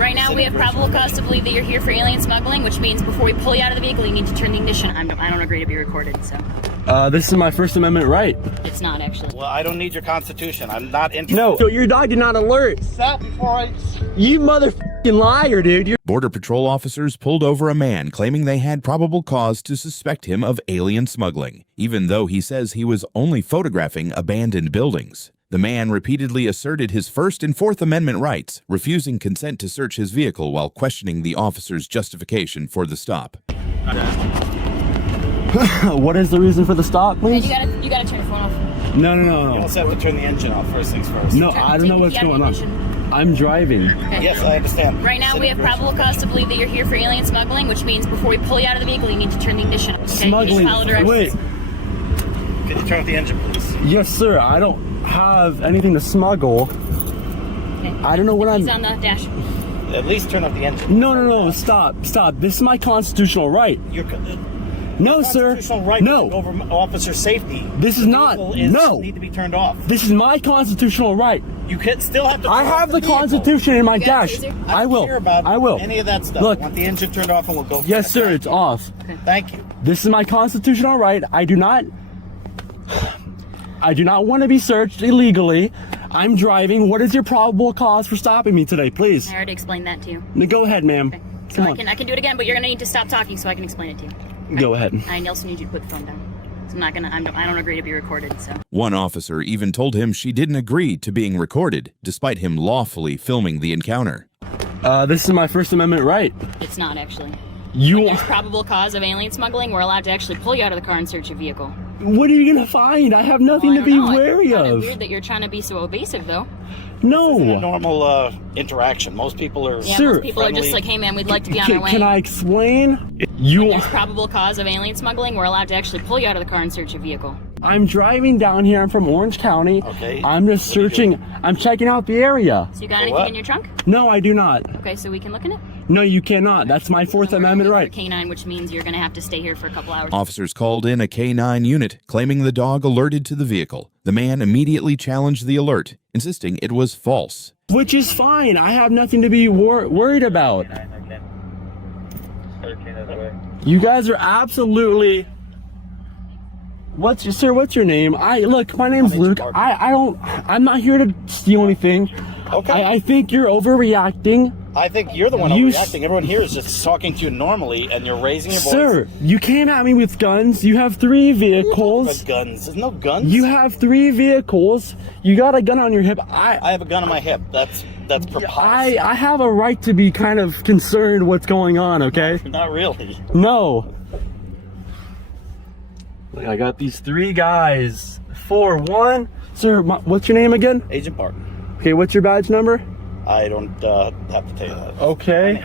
Right now, we have probable cause to believe that you're here for alien smuggling, which means before we pull you out of the vehicle, you need to turn the ignition on. I don't agree to be recorded, so. This is my First Amendment right. It's not, actually. Well, I don't need your Constitution. I'm not interested. No, so your dog did not alert. Stop before I... You motherfucking liar, dude. Border Patrol officers pulled over a man claiming they had probable cause to suspect him of alien smuggling, even though he says he was only photographing abandoned buildings. The man repeatedly asserted his First and Fourth Amendment rights, refusing consent to search his vehicle while questioning the officer's justification for the stop. What is the reason for the stop, please? You gotta turn your phone off. No. You also have to turn the engine off first things first. No, I don't know what's going on. I'm driving. Okay. Yes, I understand. Right now, we have probable cause to believe that you're here for alien smuggling, which means before we pull you out of the vehicle, you need to turn the ignition on. Okay? Smuggling. You just follow directions. Wait. Can you turn off the engine, please? Yes, sir. I don't have anything to smuggle. Okay. I don't know what He's I'm... on the dash. At least turn off the engine. No. Stop. This is my constitutional right. No, sir. Constitutional right No. over officer safety. This is not. No. Need to be turned off. This is my constitutional right. You can still have to. I have the Constitution in my dash. I will. Care about I will. Any of that stuff. Look. I want the engine turned off and we'll go. Yes, sir. It's off. Okay. Thank you. This is my constitutional right. I do not want to be searched illegally. I'm driving. What is your probable cause for stopping me today, please? I already explained that to you. Now go ahead, ma'am. Okay. So Come on. I can do it again, but you're gonna need to stop talking so I can explain it to you. Go ahead. I also need you to put the phone down. So I don't agree to be recorded, so. One officer even told him she didn't agree to being recorded, despite him lawfully filming the encounter. This is my First Amendment right. It's not, actually. You. When there's probable cause of alien smuggling, we're allowed to actually pull you out of the car and search your vehicle. What are you gonna find? I have nothing to be wary It's kinda of. weird that you're trying to be so evasive, though. No. This is a normal interaction. Most people are. Yeah, Sir. most people are just like, hey man, we'd like to be on our way. Can I explain? When there's probable cause of alien smuggling, we're allowed to actually pull you out of the car and search your vehicle. I'm driving down here. I'm from Orange County. Okay. I'm just searching. I'm checking out the area. So you got anything in your trunk? No, I do not. Okay, so we can look in it? No, you cannot. That's my Fourth Amendment right. K9, which means you're going to have to stay here for a couple hours. Officers called in a K9 unit, claiming the dog alerted to the vehicle. The man immediately challenged the alert, insisting it was false. Which is fine. I have nothing to be worried about. You guys are absolutely. What's your name? Look, my name's Luke. I'm not here to steal anything. Okay. I think you're overreacting. I think you're the one overreacting. Everyone here is just talking to you normally, and you're raising your voice. Sir, you came at me with guns. You have 3 vehicles. With guns. There's no guns. You have 3 vehicles. You got a gun on your hip. I have a gun on my hip. That's preposterous. I have a right to be kind of concerned what's going on, okay? Not really. No. Look, I got these 3 guys. 4, 1. Sir, what's your name again? Agent Barton. Okay, what's your badge number? I don't have to tell you that. Okay.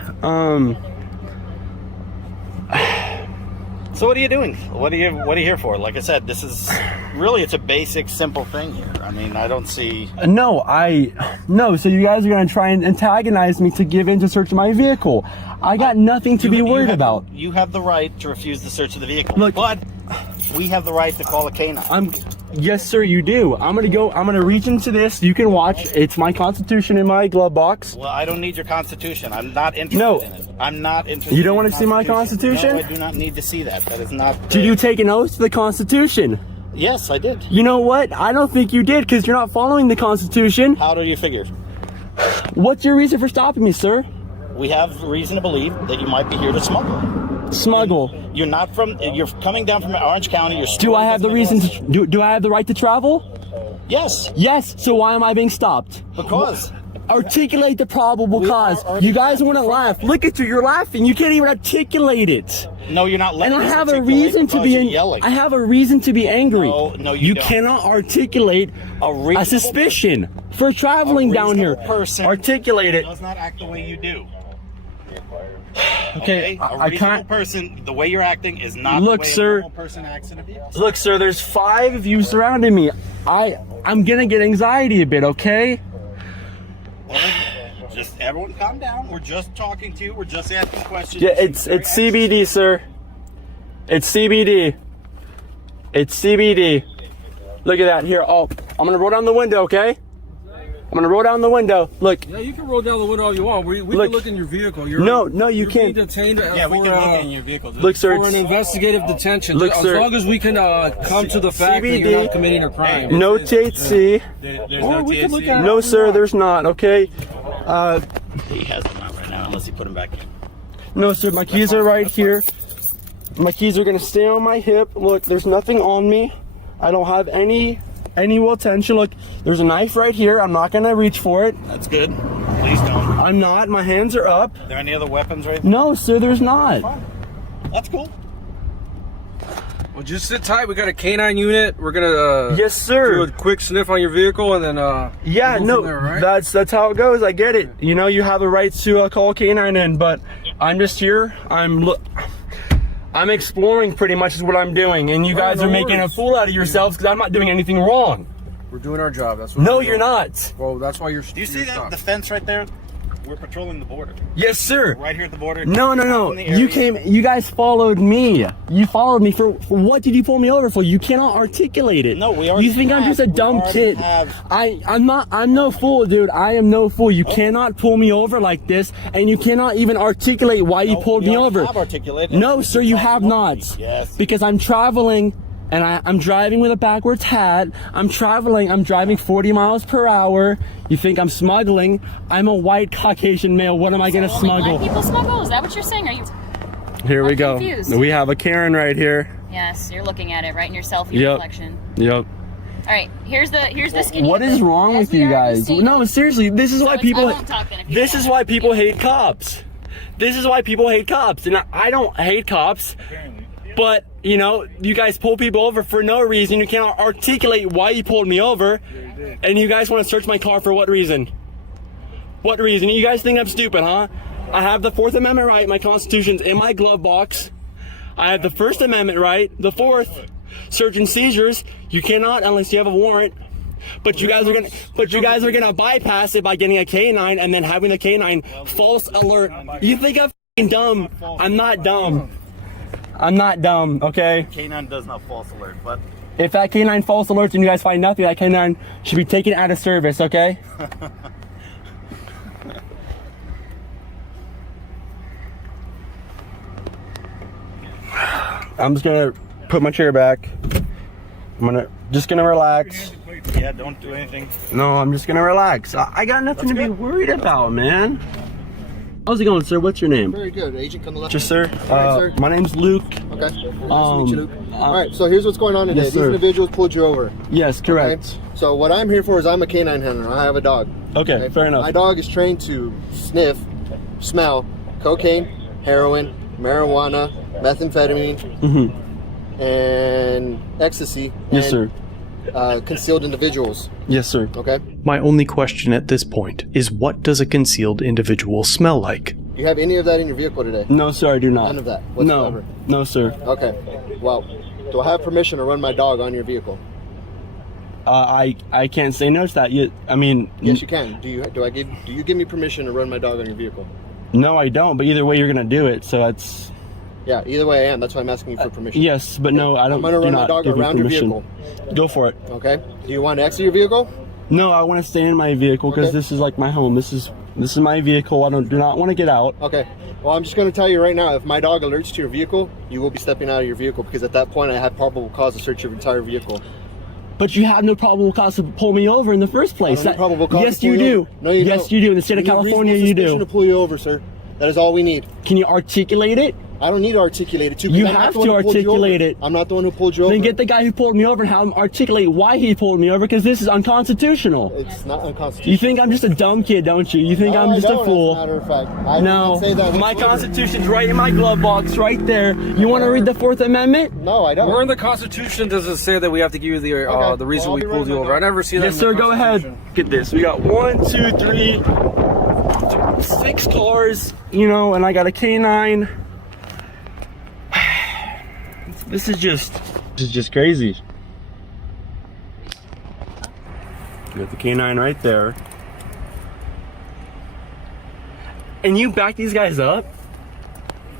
So what are you doing? What are you here for? Like I said, this is really, it's a basic, simple thing here. I mean, I don't see. No, so you guys are gonna try and antagonize me to give in to search my vehicle. I got nothing to be worried about. You have the right to refuse the search of the vehicle. Look, but we have the right to call a K9. Yes, sir, you do. I'm gonna reach into this. You can watch. It's my Constitution in my glove box. Well, I don't need your Constitution. I'm not interested in it. I'm not interested. You don't want to see my Constitution? No, I do not need to see that. That is not. Did you take an oath to the Constitution? Yes, I did. You know what? I don't think you did because you're not following the Constitution. How do you figure? What's your reason for stopping me, sir? We have reason to believe that you might be here to smuggle. Smuggle. You're not from. You're coming down from Orange County. Do I have the reason to? Do I have the right to travel? Yes. Yes. So why am I being stopped? Because. Articulate the probable cause. You guys want to laugh. Look at you. You're laughing. You can't even articulate it. No, you're not. And I have a reason to be yelling. I have a reason to be angry. No, you don't. cannot articulate a suspicion for traveling down here. Articulate it. Does not act the way you do. Okay, a reasonable person, the way you're acting is not Look, the way sir, a normal person acts in a vehicle. Look, sir, there's 5 of you surrounding me. I'm gonna get anxiety a bit, okay? Well, just everyone calm down. We're just talking to you. We're just asking questions. Yeah, it's CBD, sir. It's CBD. It's CBD. Look at that. Here, I'm gonna roll down the window, okay? I'm gonna roll down the window. Look. Yeah, you can roll down the window all you want. We can look in your vehicle. No, you can't. Being detained Yeah, we can look in your vehicle. Look, sir. For an investigative detention. Look, as sir. long as we can come to the fact that you're not committing a crime. No THC. There's no THC. No, sir, there's not, okay? He has them out right now, unless he put them back in. No, sir, my keys are right here. My keys are gonna stay on my hip. Look, there's nothing on me. I don't have any will tension. Look, there's a knife right here. I'm not gonna reach for it. That's good. Please don't. I'm not. My hands are up. Are there any other weapons right there? No, sir, there's not. That's cool. Well, just sit tight. We got a canine unit. We're gonna Yes, sir. do a quick sniff on your vehicle, and then Yeah, we'll no, go from there, right? that's how it goes. I get it. You know, you have a right to call K9 in, but I'm just here. I'm exploring pretty much is what I'm doing, and you guys are making a fool out of yourselves because I'm not doing anything wrong. We're doing our job. That's what No, we're you're doing. not. Well, that's why you're. Do you see that the fence right there? We're patrolling the border. Yes, sir. Right here at the border. No. In the area. You guys followed me. You followed me for what did you pull me over for? You cannot articulate it. No, we already You think I'm just a have. dumb We already kid. have. I'm no fool, dude. I am no fool. You cannot pull me over like this, and you cannot even articulate why you pulled we me already over. have articulated. No, sir, you have not. Yes. Because I'm traveling and I'm driving with a backwards hat. I'm driving 40 miles per hour. You think I'm smuggling? I'm a white Caucasian male. What am I gonna Only smuggle? black people smuggle? Is that what you're saying? Are you? Here we I'm go. confused. We have a Karen right here. Yes, you're looking at it right in your selfie Yep. reflection. Yep. All right, here's the skinny. What is wrong As with we you already guys? stated. No, seriously, this is So why it's- people. I won't talk then if you This don't is want why to. people hate cops. This is why people hate cops, and I don't hate cops. But you know, you guys pull people over for no reason. You cannot articulate why you pulled me over, and you guys want to search my car for what reason? What reason? You guys think I'm stupid, huh? I have the Fourth Amendment right. My Constitution's in my glove box. I have the First Amendment right. The Fourth, search and seizures. You cannot unless you have a warrant. But you guys are gonna bypass it by getting a K9 and then having the K9 false alert. You think I'm f***ing dumb? I'm not dumb. I'm not dumb, okay? K9 does not false alert, but If that K9 false alerts and you guys find nothing, that K9 should be taken out of service, okay? I'm just gonna put my chair back. I'm just gonna relax. yeah, don't do anything. No, I'm just gonna relax. I got nothing to be worried about, man. How's it going, sir? What's your name? Very good. Agent, come to the left. Just, sir. Alright, sir. My name's Luke. Okay. Nice to meet you, Luke. All right, so here's what's going on today. Yes, These sir. individuals pulled you over. Yes, Okay? correct. So what I'm here for is I'm a canine handler. I have a dog. Okay, fair enough. My dog is trained to sniff, smell cocaine, heroin, marijuana, methamphetamine, and ecstasy. Yes, and, sir. Concealed individuals. Yes, sir. Okay. My only question at this point is, what does a concealed individual smell like? Do you have any of that in your vehicle today? No, sir, I do not. None of that whatsoever. No, sir. Okay. Well, do I have permission to run my dog on your vehicle? I can't say no to that. Yes, you can. Do you give me permission to run my dog on your vehicle? No, I don't. But either way, you're gonna do it. So that's Yeah, either way I am. That's why I'm asking you for permission. yes, but no, I don't. I'm gonna do run my not dog give you around your permission. vehicle. Go for it. Okay. Do you want to exit your vehicle? No, I want to stay in my vehicle because Okay. this is like my home. This is my vehicle. I do not want to get out. Okay. Well, I'm just going to tell you right now, if my dog alerts to your vehicle, you will be stepping out of your vehicle because at that point I have probable cause to search your entire vehicle. But you have no probable cause to pull me over in the first place. I don't have probable cause yes, to pull you you do. over. No, you yes, don't. you do. In the state We of need California, reasonable you suspicion do. to pull you over, sir. That is all we need. Can you articulate it? I don't need to articulate it to You I'm not have the one to who pulled you articulate over. it. I'm not the one who pulled you over. Then get the guy who pulled me over and have him articulate why he pulled me over because this is unconstitutional. It's not unconstitutional. You think I'm just a dumb kid, don't you? You think No, I'm I just don't, a fool? As a matter of fact. I No, didn't say that my whatsoever. Constitution's right in my glove box, right there. You want to read the Fourth Amendment? No, I don't. Where in the Constitution does it say that we have to give you the Okay. the reason Well, we I'll be pulled you running over? I my never see that. Yes, in sir. the Go ahead. Constitution. Get this. We got 1, 2, 3, 6 cars. You know, and I got a K9. This is just crazy. You got the K9 right there. And you back these guys up?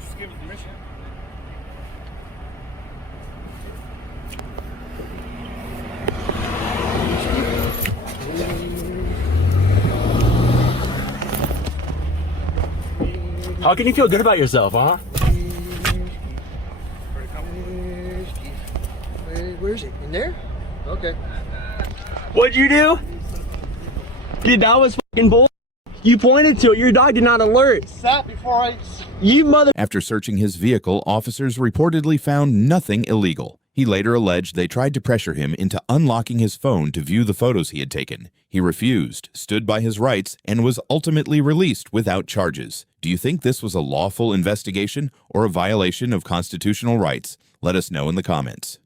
Just give him permission. How can you feel good about yourself, huh? Where is it? In there? Okay. What'd you do? Dude, that was fucking bull. You pointed to it. Your dog did not alert. Sat before I... You mother... After searching his vehicle, officers reportedly found nothing illegal. He later alleged they tried to pressure him into unlocking his phone to view the photos he had taken. He refused, stood by his rights, and was ultimately released without charges. Do you think this was a lawful investigation or a violation of constitutional rights? Let us know in the comments.